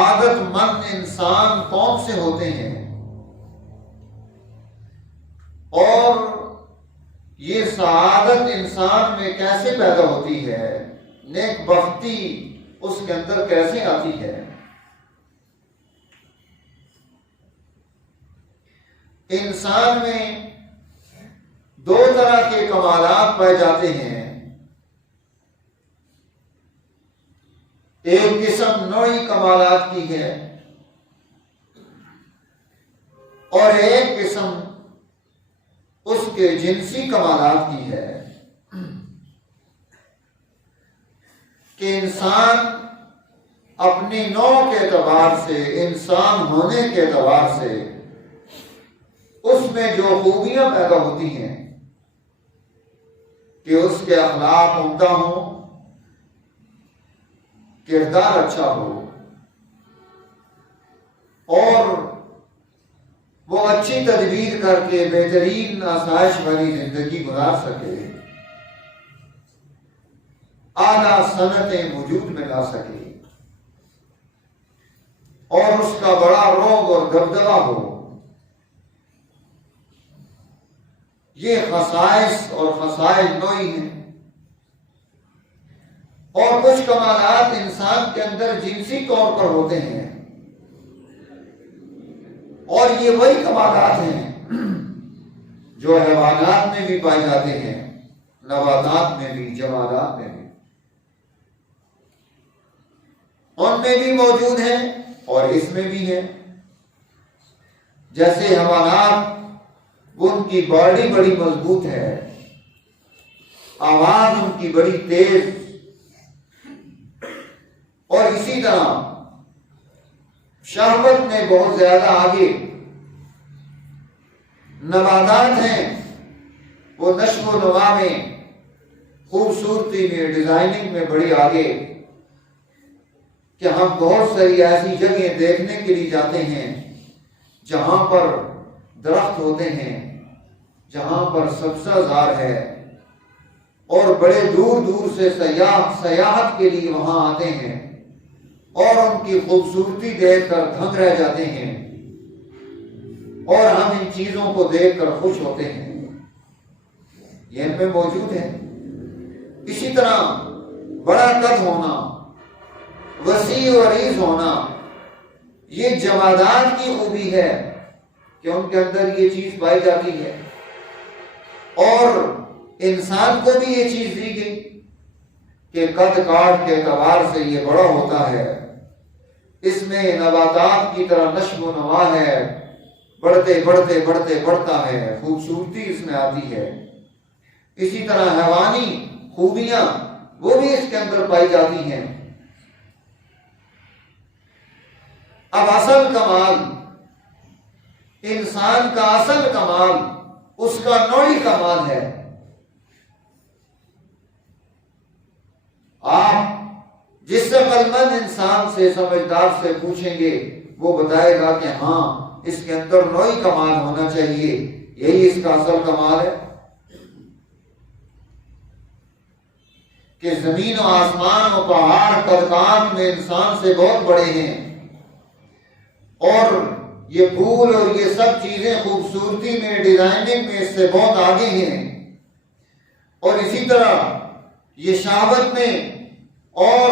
سعادت مند انسان کون سے ہوتے ہیں اور یہ سعادت انسان میں کیسے پیدا ہوتی ہے، نیک بختی اس کے اندر کیسے آتی ہے۔ انسان میں دو طرح کے کمالات پائے جاتے ہیں، ایک قسم نوعی کمالات کی ہے اور ایک قسم اس کے جنسی کمالات کی ہے، کہ انسان اپنی نوع کے اعتبار سے، انسان ہونے کے اعتبار سے اس میں جو خوبیاں پیدا ہوتی ہیں کہ اس کے اخلاق عمدہ ہوں، کردار اچھا ہو اور وہ اچھی تدبیر کر کے بہترین آسائش والی زندگی گزار سکے، اعلیٰ صنعتیں وجود میں لا سکے اور اس کا بڑا روب اور دبدبہ ہو، یہ خصائص اور خصائل نوعی ہیں۔ اور کچھ کمالات انسان کے اندر جنسی طور پر ہوتے ہیں اور یہ وہی کمالات ہیں جو حیوانات میں بھی پائے جاتے ہیں، نباتات میں بھی، جمادات میں بھی، ان میں بھی موجود ہیں اور اس میں بھی ہیں۔ جیسے حیوانات، ان کی باڈی بڑی مضبوط ہے، آواز ان کی بڑی تیز، اور اسی طرح شہوت میں بہت زیادہ آگے۔ نباتات ہیں، وہ نشو و نما میں، خوبصورتی میں، ڈیزائننگ میں بڑی آگے، کہ ہم بہت ساری ایسی جگہیں دیکھنے کے لیے جاتے ہیں جہاں پر درخت ہوتے ہیں، جہاں پر سبزہ زار ہے، اور بڑے دور دور سے سیاحت کے لیے وہاں آتے ہیں اور ان کی خوبصورتی دیکھ کر دھنگ رہ جاتے ہیں، اور ہم ان چیزوں کو دیکھ کر خوش ہوتے ہیں، یہ ان میں موجود ہے۔ اسی طرح بڑا قد ہونا، وسیع و عریض ہونا، یہ جمادات کی خوبی ہے کہ ان کے اندر یہ چیز پائی جاتی ہے، اور انسان کو بھی یہ چیز دی گئی کہ قد کاٹ کے اعتبار سے یہ بڑا ہوتا ہے، اس میں نباتات کی طرح نشو و نما ہے، بڑھتے بڑھتے بڑھتے بڑھتا ہے، خوبصورتی اس میں آتی ہے۔ اسی طرح حیوانی خوبیاں وہ بھی اس کے اندر پائی جاتی ہیں۔ اب اصل کمال، انسان کا اصل کمال، اس کا نوعی کمال ہے۔ آپ جس عقل مند انسان سے، سمجھدار سے پوچھیں گے، وہ بتائے گا کہ ہاں اس کے اندر نوعی کمال ہونا چاہیے، یہی اس کا اصل کمال ہے، کہ زمین و آسمان و پہاڑ قد میں انسان سے بہت بڑے ہیں، اور یہ پھول اور یہ سب چیزیں خوبصورتی میں، ڈیزائننگ میں اس سے بہت آگے ہیں، اور اسی طرح یہ شہوت میں اور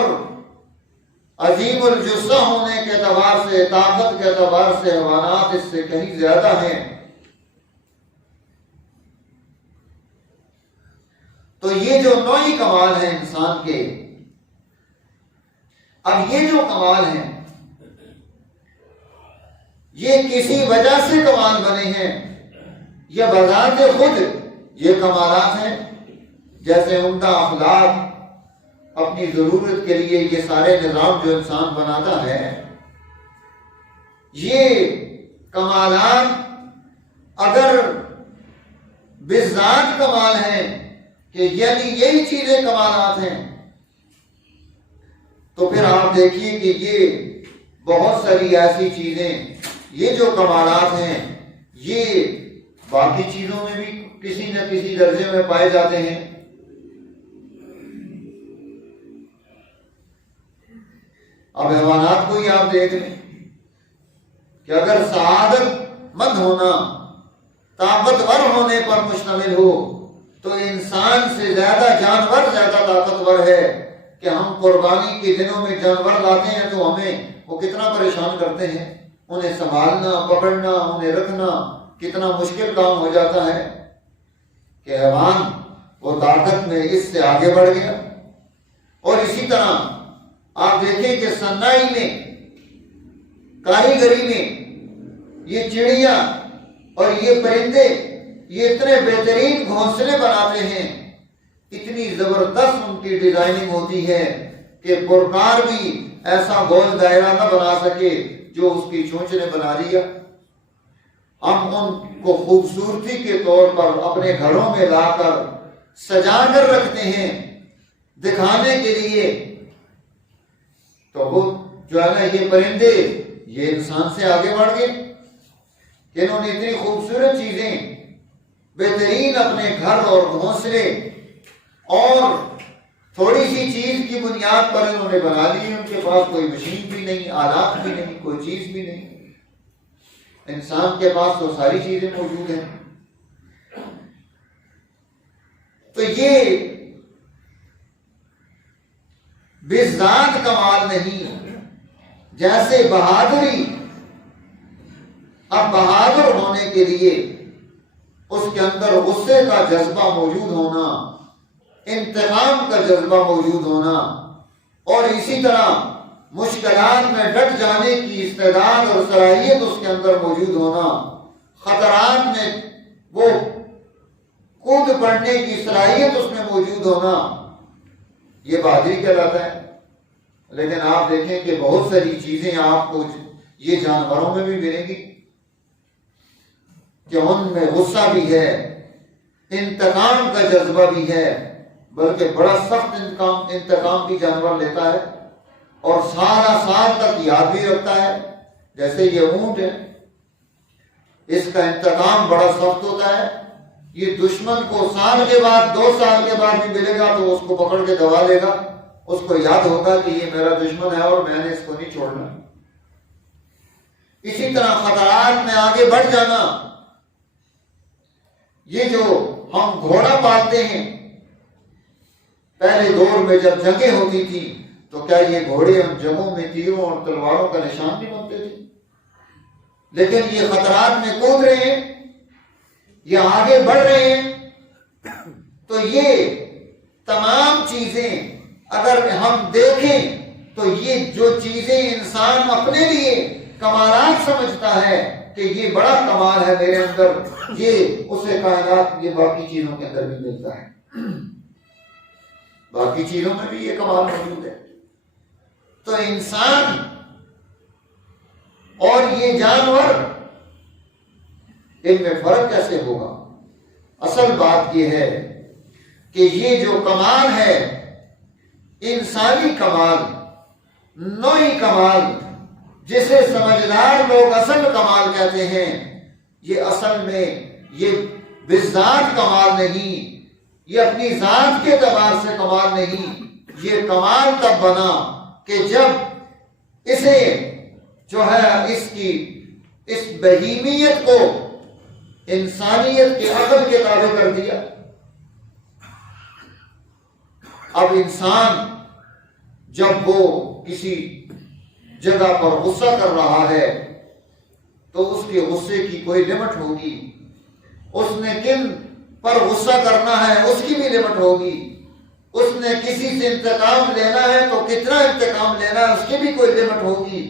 عظیم الجثہ ہونے کے اعتبار سے، طاقت کے اعتبار سے حیوانات اس سے کہیں زیادہ ہیں۔ تو یہ جو نوعی کمال ہیں انسان کے، اب یہ جو کمال ہیں یہ کسی وجہ سے کمال بنے ہیں یا بذات خود یہ کمالات ہیں؟ جیسے عمدہ اخلاق، اپنی ضرورت کے لیے یہ سارے نظام جو انسان بناتا ہے، یہ کمالات اگر بذات کمال ہیں کہ یعنی یہی چیزیں کمالات ہیں، تو پھر آپ دیکھیے کہ یہ بہت ساری ایسی چیزیں، یہ جو کمالات ہیں، یہ باقی چیزوں میں بھی کسی نہ کسی درجے میں پائے جاتے ہیں۔ اب حیوانات کو ہی آپ دیکھ لیں کہ اگر سعادت مند ہونا طاقتور ہونے پر مشتمل ہو تو انسان سے زیادہ جانور زیادہ طاقتور ہے کہ ہم قربانی کے دنوں میں جانور لاتے ہیں تو ہمیں وہ کتنا پریشان کرتے ہیں، انہیں سنبھالنا، پکڑنا، انہیں رکھنا کتنا مشکل کام ہو جاتا ہے کہ حیوان وہ طاقت میں اس سے آگے بڑھ گیا۔ اور اسی طرح آپ دیکھیں کہ صنائی میں، کاریگری میں یہ چڑیا اور یہ پرندے یہ اتنے بہترین گھونسلے بناتے ہیں، اتنی زبردست ان کی ڈیزائننگ ہوتی ہے کہ پرکار بھی ایسا گول دائرہ نہ بنا سکے جو اس کی چونچ نے بنا لیا۔ ہم ان کو خوبصورتی کے طور پر اپنے گھروں میں لا کر سجا کر رکھتے ہیں دکھانے کے لیے، تو وہ جو ہے نا یہ پرندے یہ انسان سے آگے بڑھ گئے کہ انہوں نے اتنی خوبصورت چیزیں، بہترین اپنے گھر اور گھونسلے اور تھوڑی سی چیز کی بنیاد پر انہوں نے بنا لی۔ ان کے پاس کوئی مشین بھی نہیں، آلات بھی نہیں، کوئی چیز بھی نہیں۔ انسان کے پاس تو ساری چیزیں موجود ہیں۔ تو یہ بذات کمال نہیں، جیسے بہادری، اب بہادر ہونے کے لیے اس کے اندر غصے کا جذبہ موجود ہونا، انتقام کا جذبہ موجود ہونا، اور اسی طرح مشکلات میں ڈٹ جانے کی استعداد اور صلاحیت اس کے اندر موجود ہونا، خطرات میں وہ کود پڑنے کی صلاحیت اس میں موجود ہونا، یہ بہادری کہلاتا ہے۔ لیکن آپ دیکھیں کہ بہت ساری چیزیں آپ کو یہ جانوروں میں بھی ملیں گی کہ ان میں غصہ بھی ہے، انتقام کا جذبہ بھی ہے، بلکہ بڑا سخت انتقام بھی جانور لیتا ہے اور سارا سال تک یاد بھی رکھتا ہے۔ جیسے یہ اونٹ ہے، اس کا انتقام بڑا سخت ہوتا ہے، یہ دشمن کو سال کے بعد 2 سال کے بعد بھی ملے گا تو اس کو پکڑ کے دبا لے گا، اس کو یاد ہوگا کہ یہ میرا دشمن ہے اور میں نے اس کو نہیں چھوڑنا۔ اسی طرح خطرات میں آگے بڑھ جانا، یہ جو ہم گھوڑا پالتے ہیں، پہلے دور میں جب جنگیں ہوتی تھی تو کیا یہ گھوڑے ان جنگوں میں تیروں اور تلواروں کا نشان نہیں بنتے تھے؟ لیکن یہ خطرات میں کود رہے ہیں، یہ آگے بڑھ رہے ہیں، تو یہ تمام چیزیں اگر ہم دیکھیں تو یہ جو چیزیں انسان اپنے لیے کمالات سمجھتا ہے کہ یہ بڑا کمال ہے میرے اندر، یہ اسے کائنات یہ باقی چیزوں کے اندر بھی ملتا ہے، باقی چیزوں میں بھی یہ کمال موجود ہے۔ تو انسان اور یہ جانور، ان میں فرق کیسے ہوگا؟ اصل بات یہ ہے کہ یہ جو کمال ہے، انسانی کمال، نوعی کمال، جسے سمجھدار لوگ اصل کمال کہتے ہیں، یہ اصل میں یہ بذات کمال نہیں، یہ اپنی ذات کے اعتبار سے کمال نہیں، یہ کمال تب بنا کہ جب اسے جو ہے اس بہیمیت کو انسانیت کے عقل کے تابع کر دیا۔ اب انسان جب وہ کسی جگہ پر غصہ کر رہا ہے تو اس کے غصے کی کوئی لمٹ ہوگی، اس نے کن پر غصہ کرنا ہے اس کی بھی لمٹ ہوگی، اس نے کسی سے انتقام لینا ہے تو کتنا انتقام لینا ہے اس کی بھی کوئی لمٹ ہوگی۔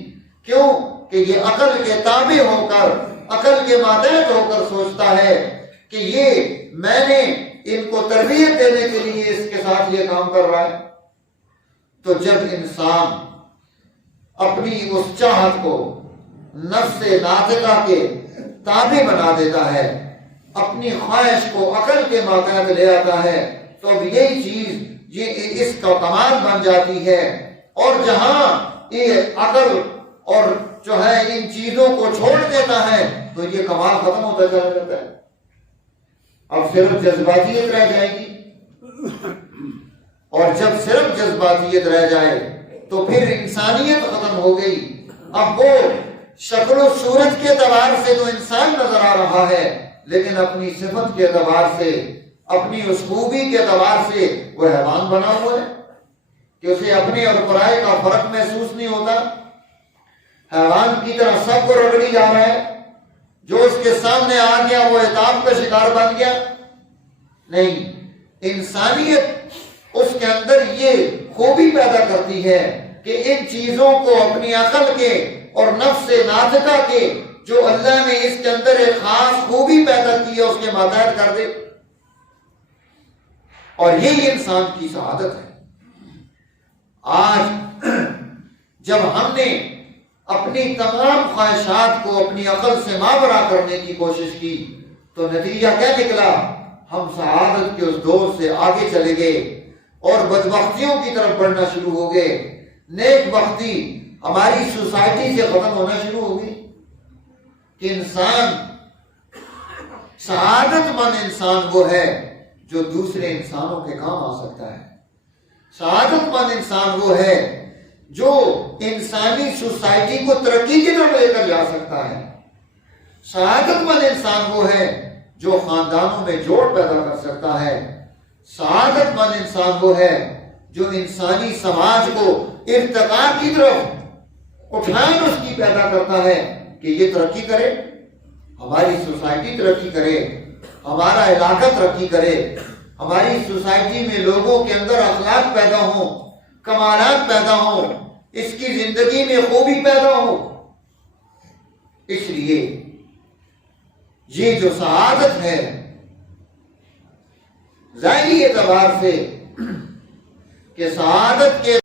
کیوں کہ یہ عقل کے تابع ہو کر، عقل کے ماتحت ہو کر سوچتا ہے کہ یہ میں نے ان کو تربیت دینے کے لیے اس کے ساتھ یہ کام کر رہا ہے۔ تو جب انسان اپنی اس چاہت کو نفس ناطقہ کے تابع بنا دیتا ہے، اپنی خواہش کو عقل کے ماتحت لے آتا ہے، تو اب یہی چیز یہ اس کا کمال بن جاتی ہے۔ اور جہاں یہ عقل اور جو ہے ان چیزوں کو چھوڑ دیتا ہے تو یہ کمال ختم ہوتا چلا جاتا ہے، اب صرف جذباتیت رہ جائے گی، اور جب صرف جذباتیت رہ جائے تو پھر انسانیت ختم ہو گئی. اب وہ شکل و صورت کے اعتبار سے تو انسان نظر آ رہا ہے، لیکن اپنی صفت کے اعتبار سے، اپنی اس خوبی کے اعتبار سے وہ حیوان بنا ہوا ہے کہ اسے اپنے اور پرائے کا فرق محسوس نہیں ہوتا. حیوان کی طرح سب کو رگڑی جا رہا ہے، جو اس کے سامنے آ گیا وہ عتاب کا شکار بن گیا. نہیں، انسانیت اس کے اندر یہ خوبی پیدا کرتی ہے کہ ان چیزوں کو اپنی عقل کے اور نفس ناطقہ کے جو اللہ نے اس کے اندر ایک خاص خوبی پیدا کی ہے اس کے ماتحت کر دے. اور یہی انسان کی سعادت ہے. آج جب ہم نے اپنی تمام خواہشات کو اپنی عقل سے مابرا کرنے کی کوشش کی تو نتیجہ کیا نکلا؟ ہم سعادت کے اس دور سے آگے چلے گئے اور بدبختیوں کی طرف بڑھنا شروع ہو گئے. نیک بختی ہماری سوسائٹی سے ختم ہونا شروع ہو گئی کہ انسان، سعادت مند انسان وہ ہے جو دوسرے انسانوں کے کام آ سکتا ہے. سعادت مند انسان وہ ہے جو انسانی سوسائٹی کو ترقی کی طرف لے کر جا سکتا ہے. سعادت مند انسان وہ ہے جو خاندانوں میں جوڑ پیدا کر سکتا ہے. سعادت مند انسان وہ ہے جو انسانی سماج کو ارتقاء کی طرف اٹھان اس کی پیدا کرتا ہے کہ یہ ترقی کرے، ہماری سوسائٹی ترقی کرے، ہمارا علاقہ ترقی کرے، ہماری سوسائٹی میں لوگوں کے اندر اخلاق پیدا ہوں، کمالات پیدا ہوں، اس کی زندگی میں خوبی پیدا ہو. اس لیے یہ جو سعادت ہے ظاہری اعتبار سے کہ سعادت کے